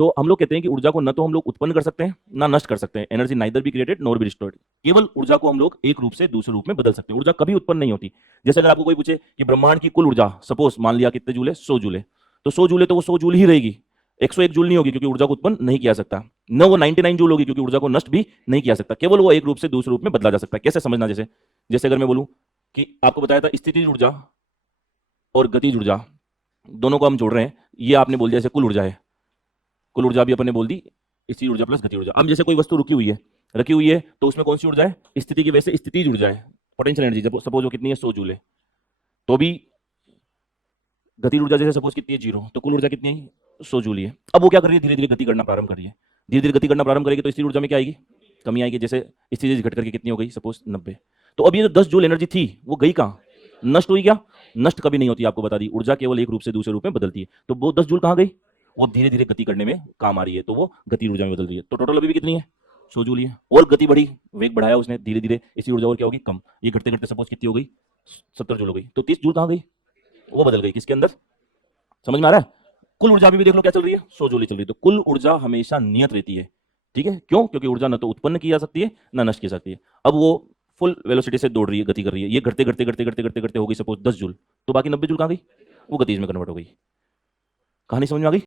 तो हम लोग कहते हैं कि ऊर्जा को न तो हम लोग उत्पन्न कर सकते हैं ना नष्ट कर सकते हैं। Energy neither be created nor be destroyed. केवल ऊर्जा को हम लोग एक रूप से दूसरे रूप में बदल सकते हैं। ऊर्जा कभी उत्पन्न नहीं होती। जैसे अगर आपको कोई पूछे कि ब्रह्मांड की कुल ऊर्जा सपोज मान लिया कितने जूल है, 100 जूल है, तो 100 जूल है तो वो 100 जूल ही रहेगी, 101 जूल नहीं होगी, क्योंकि ऊर्जा को उत्पन्न नहीं किया जा सकता। न वो 99 जूल होगी, क्योंकि ऊर्जा को नष्ट भी नहीं किया जा सकता। केवल वो एक रूप से दूसरे रूप में बदला जा सकता है। कैसे समझना, जैसे जैसे अगर मैं बोलूं कि आपको बताया था स्थितिज ऊर्जा और गतिज ऊर्जा दोनों को हम जोड़ रहे हैं, ये आपने बोल दिया जैसे कुल ऊर्जा है, कुल ऊर्जा भी अपन ने बोल दी स्थितिज ऊर्जा प्लस गतिज ऊर्जा। अब जैसे कोई वस्तु रुकी हुई है, रखी हुई है, तो उसमें कौन सी ऊर्जा है, स्थिति की वजह से स्थितिज ऊर्जा है, पोटेंशियल एनर्जी। सपोज वो कितनी है, 100 जूल है, तो भी गति ऊर्जा जैसे सपोज कितनी है, 0, तो कुल ऊर्जा कितनी है, 100 जूल ही है। अब वो क्या कर रही है, धीरे धीरे गति करना प्रारंभ कर रही है। धीरे धीरे गति करना प्रारंभ करेगी तो स्थिर ऊर्जा में क्या आएगी, कमी आएगी। जैसे स्थिति घट करके कितनी हो गई, सपोज 90। तो अब ये जो 10 जूल एनर्जी थी वो गई कहाँ, नष्ट हुई क्या, नष्ट कभी नहीं होती। आपको बता दी ऊर्जा केवल एक रूप से दूसरे रूप में बदलती है। तो वो 10 जूल कहाँ गई, वो धीरे धीरे गति करने में काम आ रही है, तो वो गति ऊर्जा में बदल रही है। तो टोटल अभी भी कितनी है, 100 जूल है। और गति बढ़ी, वेग बढ़ाया उसने धीरे धीरे, इसी ऊर्जा और क्या होगी, कम। ये घटते घटते सपोज कितनी हो गई, 70 जूल हो गई। तो 30 जूल कहाँ गई, वो बदल गई किसके अंदर, समझ में आ रहा है। कुल ऊर्जा भी देख लो क्या चल रही है, 100 जूल चल रही है। तो कुल ऊर्जा हमेशा नियत रहती है। ठीक है, क्यों, क्योंकि ऊर्जा न तो उत्पन्न की जा सकती है ना नष्ट की जा सकती है। अब वो फुल वेलोसिटी से दौड़ रही है, गति कर रही है। ये घटते घटते घटते घटते घटते घटते हो गई सपोज 10 जूल, तो बाकी 90 जूल कहाँ गई, वो गति में कन्वर्ट हो गई। कहानी समझ में आ गई।